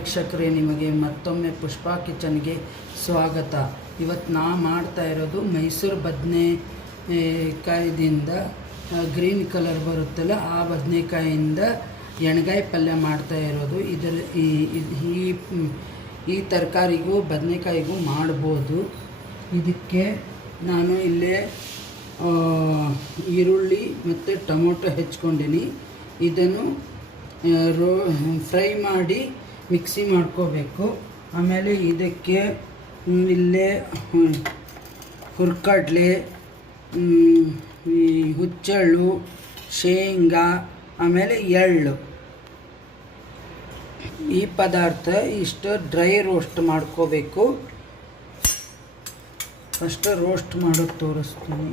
ವೀಕ್ಷಕರೇ, ನಿಮಗೆ ಮತ್ತೊಮ್ಮೆ ಪುಷ್ಪಾ ಕಿಚನ್ಗೆ ಸ್ವಾಗತ. ಇವತ್ತು ನಾ ಮಾಡ್ತಾ ಇರೋದು ಮೈಸೂರು ಬದನೆ ಕಾಯ್ದಿಂದ ಗ್ರೀನ್ ಕಲರ್ ಬರುತ್ತಲ್ಲ, ಆ ಬದನೆಕಾಯಿಂದ ಎಣ್ಗಾಯಿ ಪಲ್ಯ ಮಾಡ್ತಾ ಇರೋದು. ಇದರ, ಈ ಈ ಈ ತರಕಾರಿಗೂ, ಬದನೆಕಾಯಿಗೂ ಮಾಡ್ಬೋದು. ಇದಕ್ಕೆ ನಾನು ಇಲ್ಲೇ ಈರುಳ್ಳಿ ಮತ್ತು ಟೊಮೊಟೊ ಹೆಚ್ಕೊಂಡಿನಿ. ಇದನ್ನು ರೋ, ಫ್ರೈ ಮಾಡಿ ಮಿಕ್ಸಿ ಮಾಡ್ಕೋಬೇಕು. ಆಮೇಲೆ ಇದಕ್ಕೆ ಇಲ್ಲೇ ಹುರ್ಕಡ್ಲೆ ಈ ಹುಚ್ಚೆಳ್ಳು, ಶೇಂಗಾ, ಆಮೇಲೆ ಎಳ್ಳು. ಈ ಪದಾರ್ಥ ಇಷ್ಟು ಡ್ರೈ ರೋಸ್ಟ್ ಮಾಡ್ಕೋಬೇಕು. ಫಸ್ಟ್ ರೋಸ್ಟ್ ಮಾಡೋದು ತೋರಿಸ್ತೀನಿ.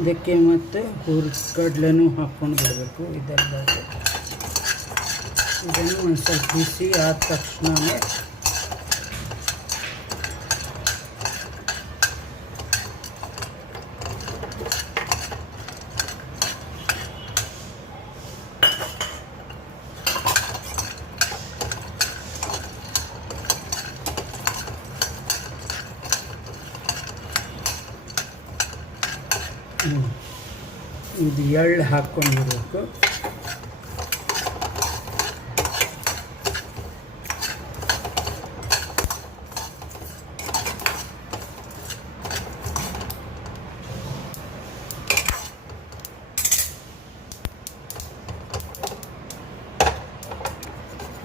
ಇದಕ್ಕೆ ಮತ್ತು ಹುರ್ಗಡ್ಲೆನೂ ಹಾಕ್ಕೊಂಡು ಬಿಡಬೇಕು ಇದೆಲ್ಲ. ಇದನ್ನು ಒಂದು ಸ್ವಲ್ಪ ಬಿಸಿ ಆದ ತಕ್ಷಣವೇ ಇದು ಎಳ್ಳು ಹಾಕ್ಕೊಂಡಿರಬೇಕು.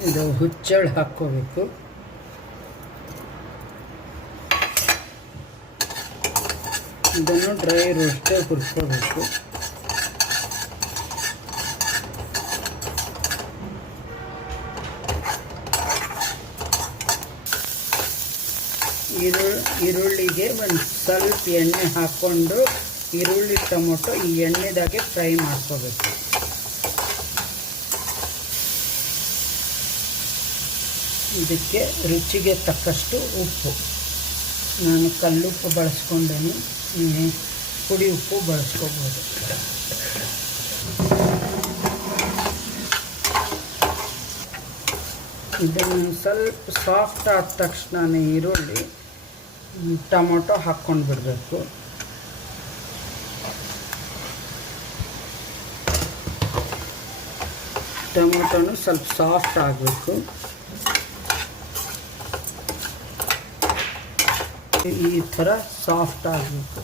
ಇದು ಹುಚ್ಚೆಳ್ಳು ಹಾಕ್ಕೋಬೇಕು. ಇದನ್ನು ಡ್ರೈ ರೋಸ್ಟ್ ಹುರ್ಕೋಬೇಕು. ಈರುಳ್ಳಿ ಈರುಳ್ಳಿಗೆ ಒಂದು ಸ್ವಲ್ಪ ಎಣ್ಣೆ ಹಾಕ್ಕೊಂಡು ಈರುಳ್ಳಿ ಟೊಮೊಟೊ ಈ ಎಣ್ಣೆದಾಗೆ ಫ್ರೈ ಮಾಡ್ಕೋಬೇಕು. ಇದಕ್ಕೆ ರುಚಿಗೆ ತಕ್ಕಷ್ಟು ಉಪ್ಪು. ನಾನು ಕಲ್ಲುಪ್ಪು ಬಳಸ್ಕೊಂಡೇನೆ. ಪುಡಿ ಉಪ್ಪು ಬಳಸ್ಕೋಬೋದು. ಇದನ್ನು ಸ್ವಲ್ಪ ಸಾಫ್ಟ್ ಆದ ತಕ್ಷಣ ಈರುಳ್ಳಿ, ಟೊಮೊಟೊ ಹಾಕ್ಕೊಂಡು ಬಿಡಬೇಕು. ಟೊಮೊಟೊನು ಸ್ವಲ್ಪ ಸಾಫ್ಟ್ ಆಗಬೇಕು. ಈ ಥರ ಸಾಫ್ಟ್ ಆಗಬೇಕು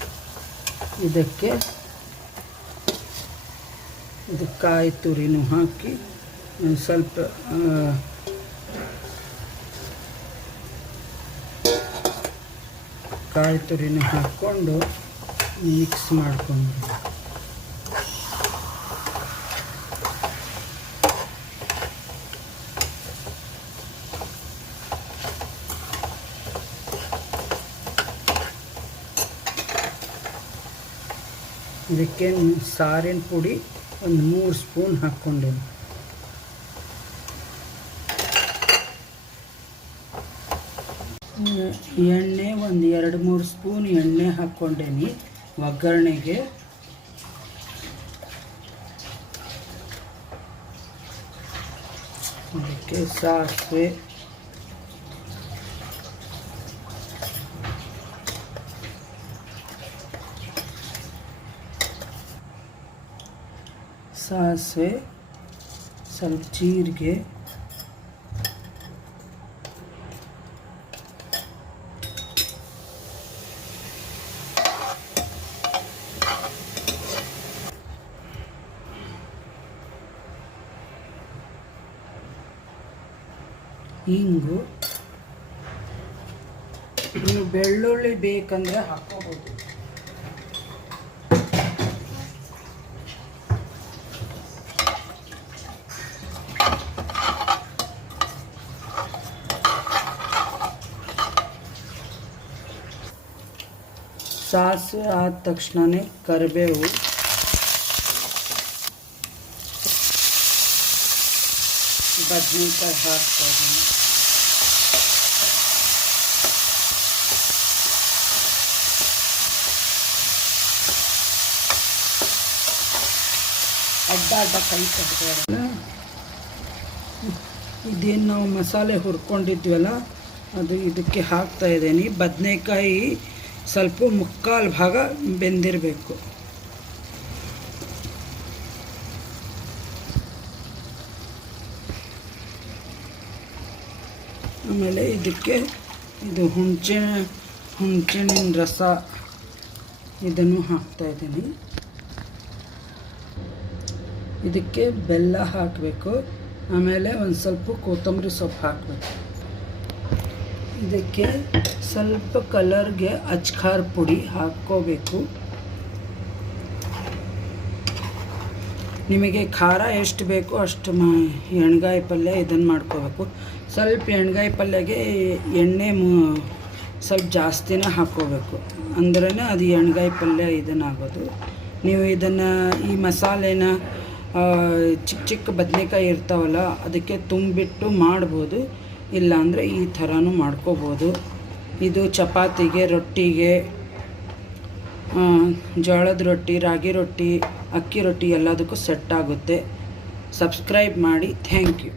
ಇದಕ್ಕೆ ಇದು ಕಾಯಿ ತುರಿನೂ ಹಾಕಿ ಸ್ವಲ್ಪ ಕಾಯಿ ತುರಿನೂ ಹಾಕ್ಕೊಂಡು ಮಿಕ್ಸ್ ಮಾಡ್ಕೊಂಡು ಇದಕ್ಕೆ ಸಾರಿನ ಪುಡಿ ಒಂದು ಮೂರು ಸ್ಪೂನ್ ಹಾಕ್ಕೊಂಡೇನಿ ಹ್ಮ್, ಎಣ್ಣೆ ಒಂದು ಎರಡು ಮೂರು ಸ್ಪೂನ್ ಎಣ್ಣೆ ಹಾಕ್ಕೊಂಡೇನಿ ಒಗ್ಗರಣೆಗೆ. ಅದಕ್ಕೆ ಸಾಸಿವೆ ಸಾಸಿವೆ ಸ್ವಲ್ಪ ಜೀರಿಗೆ ಹಿಂಗು ಇನ್ನು ಬೆಳ್ಳುಳ್ಳಿ ಬೇಕಂದ್ರೆ ಹಾಕ್ಕೋಬೋದು ಸಾಸಿವೆ ಆದ ತಕ್ಷಣವೇ ಕರಿಬೇವು ಬದನೆಕಾಯಿ ಹಾಕ್ತಾ ಇದ್ದೀನಿ ಅಡ್ಡ ಅಡ್ಡ ಕೈ ಕಟ್ತಾರಲ್ಲ ಇದೇನು ನಾವು ಮಸಾಲೆ ಹುರ್ಕೊಂಡಿದ್ವಲ್ಲ ಅದು ಇದಕ್ಕೆ ಹಾಕ್ತಾ ಇದ್ದೀನಿ ಬದನೆಕಾಯಿ ಸ್ವಲ್ಪ ಮುಕ್ಕಾಲು ಭಾಗ ಬೆಂದಿರಬೇಕು. ಆಮೇಲೆ ಇದಕ್ಕೆ ಇದು ಹುಣಸೆ ಹುಣಸೆಹಣ್ಣಿನ ರಸ ಇದನ್ನು ಹಾಕ್ತಾ ಇದ್ದೀನಿ. ಇದಕ್ಕೆ ಬೆಲ್ಲ ಹಾಕಬೇಕು. ಆಮೇಲೆ ಒಂದು ಸ್ವಲ್ಪ ಕೊತ್ತಂಬರಿ ಸೊಪ್ಪು ಹಾಕಬೇಕು. ಇದಕ್ಕೆ ಸ್ವಲ್ಪ ಕಲರ್ಗೆ ಅಚ್ಕಾರ್ ಪುಡಿ ಹಾಕ್ಕೋಬೇಕು. ನಿಮಗೆ ಖಾರ ಎಷ್ಟು ಬೇಕೋ ಅಷ್ಟು ಮಾ ಎಣ್ಗಾಯಿ ಪಲ್ಯ ಇದನ್ನು ಮಾಡ್ಕೋಬೇಕು. ಸ್ವಲ್ಪ ಎಣ್ಗಾಯಿ ಪಲ್ಯಗೆ ಎಣ್ಣೆ ಸ್ವಲ್ಪ ಜಾಸ್ತಿನೇ ಹಾಕ್ಕೋಬೇಕು. ಅಂದ್ರೇ ಅದು ಎಣ್ಗಾಯಿ ಪಲ್ಯ ಇದನ್ನಾಗೋದು ನೀವು ಇದನ್ನು ಈ ಮಸಾಲೆನ ಚಿಕ್ಕ ಚಿಕ್ಕ ಬದನೆಕಾಯಿ ಇರ್ತಾವಲ್ಲ, ಅದಕ್ಕೆ ತುಂಬಿಟ್ಟು ಮಾಡ್ಬೋದು. ಇಲ್ಲಾಂದರೆ ಈ ಥರನೂ ಮಾಡ್ಕೋಬೋದು. ಇದು ಚಪಾತಿಗೆ, ರೊಟ್ಟಿಗೆ ಜೋಳದ ರೊಟ್ಟಿ, ರಾಗಿ ರೊಟ್ಟಿ, ಅಕ್ಕಿ ರೊಟ್ಟಿ ಎಲ್ಲದಕ್ಕೂ ಸೆಟ್ ಆಗುತ್ತೆ. ಸಬ್ಸ್ಕ್ರೈಬ್ ಮಾಡಿ. Thank you.